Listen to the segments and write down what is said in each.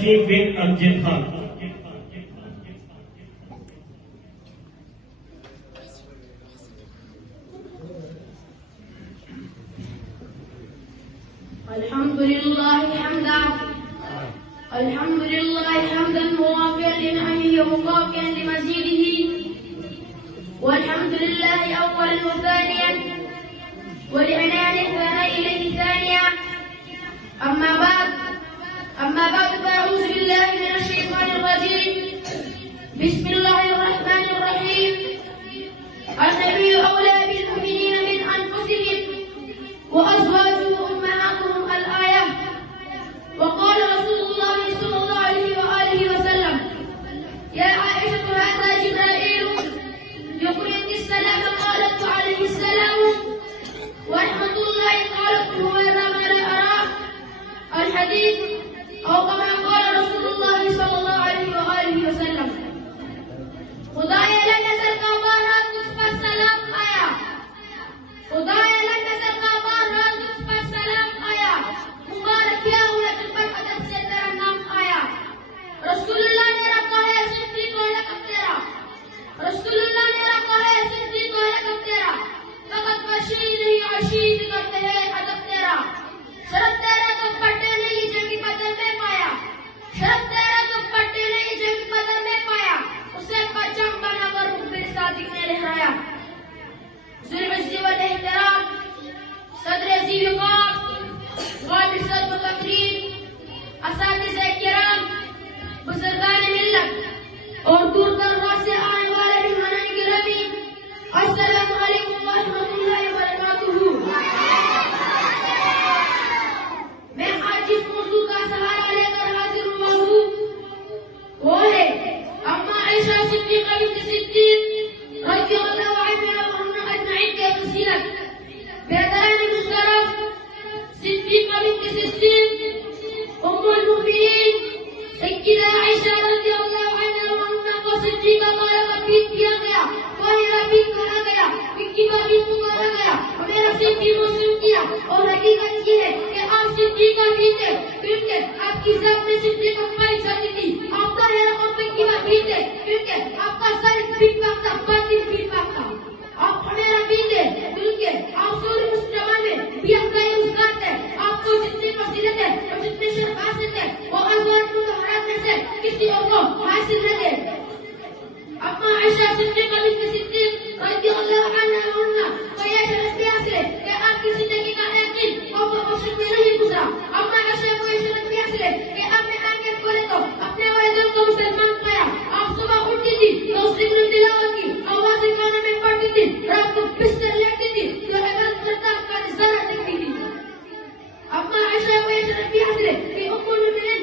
बिन अमजद खान। अल्हम्दुलिल्लाह हम्दन मुवाफ़िक़न लिनअमिही व मुकाफ़िअन लिमज़ीदिही वल्हम्दुलिल्लाह अव्वलन व थानियन व लिअनानि थनाई इलैहि थानिया अम्मा बाद फ़अऊज़ु बिल्लाहि मिनश शैतानिर रजीम बिस्मिल्लाहिर रहमानिर रहीम अन्नबिय्यु औला बिल मुमिनीना मिन अनफुसिहिम व अज़वाजुहु उम्माहातुहुम अल-आया وقال رسول الله صلى الله عليه وآله وسلم يا عائشة هذا جبرائيل يقرئك السلام قالت وعليه السلام ورحمة الله قالت هو ذا ما لا أراه الحديث أو كما قال رسول الله صلى الله عليه وآله وسلم खुदाया ला नजर का बारात मुझ पर सलाम आया खुदाया ला नजर का बारात मुझ पर सलाम आया मुबारक किया हुआ तुम पर अदब से तेरा नाम आया रसूलुल्लाह ने रखा है सिद्दीक और लक़ब तेरा रसूलुल्लाह ने रखा है सिद्दीक और लक़ब तेरा फकत मशीन नहीं अशीद करते हैं अदब तेरा शरत तेरा तो पट्टे नहीं जंगी बदल में पाया शरत तेरा तो पट्टे नहीं जंगी बदल में पाया उसे पचम बनाकर मेरे सादिक ने लहराया ज़ुल्फ़ व एहतराम सदर ज़ीवकार वालिद व तकरीम असातिज़ा किराम बुजुर्गान मिल्लत और दूर दराज से आने वाले मेहमानान गिरामी अस्सलामु अलैकुम व रहमतुल्लाहि व बरकातुहू। मैं आज जिस मौजू का सहारा लेकर हाजिर हुआ हूँ वो है अम्मा आयशा सिद्दीक़ा बिन्त सिद्दीक़ रज़ियल्लाहु अन्हा अजमईन की फज़ीलत बेहतरीन मुशर्रफ सिद्दीक़ा बिन्त सिद्दीक़ उम्मुल मुमिनीन सय्यदा आयशा रज़ियल्लाहु अन्हा को सिद्दीक़ा का लक़ब दिया गया मेरा भी कहा गया इनकी भी पुकारा गया मेरा सिद्दीक़ मौसूम किया और हकीकत ये है कि आप सिद्दीक़ा भी थे क्योंकि आपकी ज़ात में सिद्दीक़ा पाई जाती थी आपका हेरा की बात भी थे क्योंकि आपका सर भी पाक था बातिन भी पाक था आप मेरा भी थे क्योंकि आप सूर्य मुस्तफा में भी आपका मुस्कान थे आपको जितनी फजीलत है और जितने शर्फ हासिल है वो अज़वाज मुतहहरात में से किसी और को हासिल न थे। अम्मा आयशा सिद्दीक़ा बिन्त सिद्दीक़ रज़ियल्लाहु अन्हा को यह शर्फ भी हासिल है कि आपकी जिंदगी का एक दिन खौफ और शक में नहीं गुजरा। अम्मा आयशा को यह शर्फ भी हासिल है कि आपने आंखें खोले तो अपने वालिदैन को मुसलमान पाया। आप सुबह उठती थी तो ज़िक्र तिलावत की आवाज़ें कानों में पड़ती थी रात को बिस्तर लेटती थी तो इबादत करता आपका रिज़ाना दिखती थी। अम्मा आयशा को यह शर्फ भी हासिल है कि उम्मुल मुमिनीन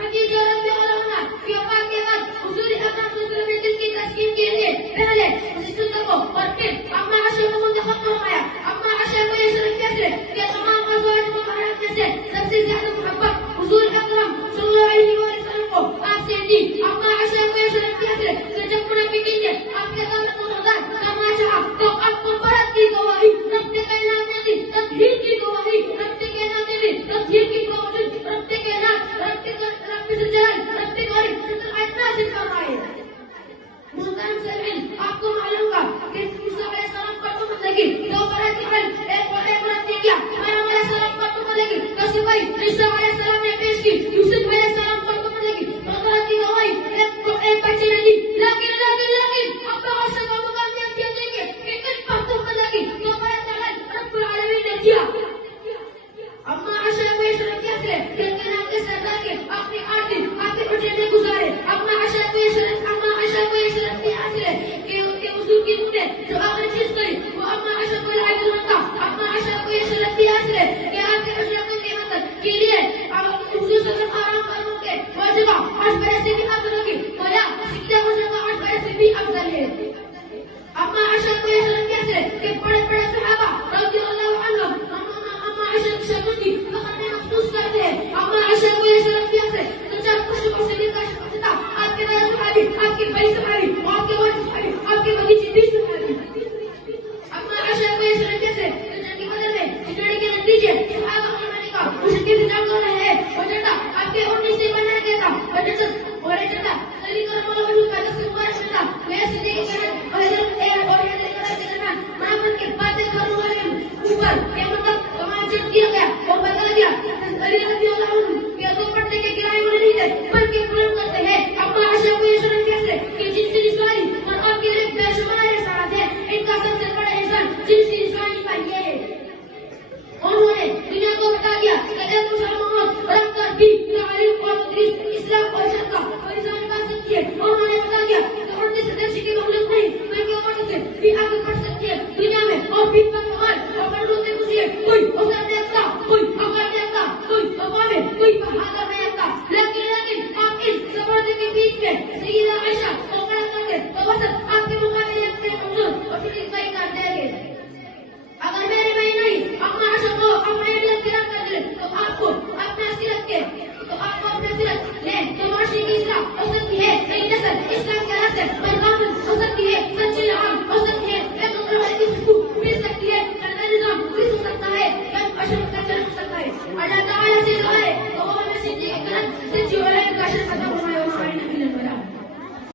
खदीजा रज़ियल्लाहु अन्हा की वफ़ात के बाद हुज़ूर अक़रम सल्लल्लाहु अलैहि वसल्लम की तस्कीन के लिए पहले सिद्दीक़ा को और फिर अम्मा आयशा को मुंतखब फरमाया। अम्मा आयशा को यह शर्फ भी हासिल है कि तमाम अज़वाज मुतहहरात में से सबसे ज्यादा मोहब्बत हुज़ूर अक़रम सल्लल्लाहु अलैहि वसल्लम को आपसे थी। अम्मा आयशा को यह शर्फ भी हासिल है कि जब मुनाफ़िकीन ने आपके दामन को उतार करना चाहा तो आपको बरात की गवाही रब के कायनात ने दी तकदीर की गवाही रब के कायनात ने दी तकदीर की गवाही रब के कायनात रब के जलाल रब के गरीब इतना से कर रहा है। मुहतरम समीन आपको मालूम होगा कि मूसा अलैहिस्सलाम पर तो लगी दो बरात की बल एक बरात ने किया मरियम अलैहिस्सलाम पर तो लगी कैसे भाई ईसा अलैहिस्सलाम ने पेश की यूसुफ अलैहिस्सलाम पर तो लगी दो बरात की गवाही एक बच्चे ने दी लेकिन आपका वर्षा का मुकाम दिया देंगे कि किस पर तो लगी दो बरात का हल रब्बुल आलमीन ने किया। अम्मा आयशा को यह शर्फ क्या है कि आपके सरदार के अपनी आरती आपके बच्चे में गुजारे। अम्मा आयशा को यह शर्फ भी हासिल है कि उनके हुजूर की रूह ने जो आखिरी चीज करी वो अम्मा आयशा को लायक रखा। अम्मा आयशा को यह शर्फ भी हासिल है कि आपके अशरफ के मतलब के लिए हुजूर सल्लल्लाहु अलैहि वसल्लम के वो जगह हज पर ऐसे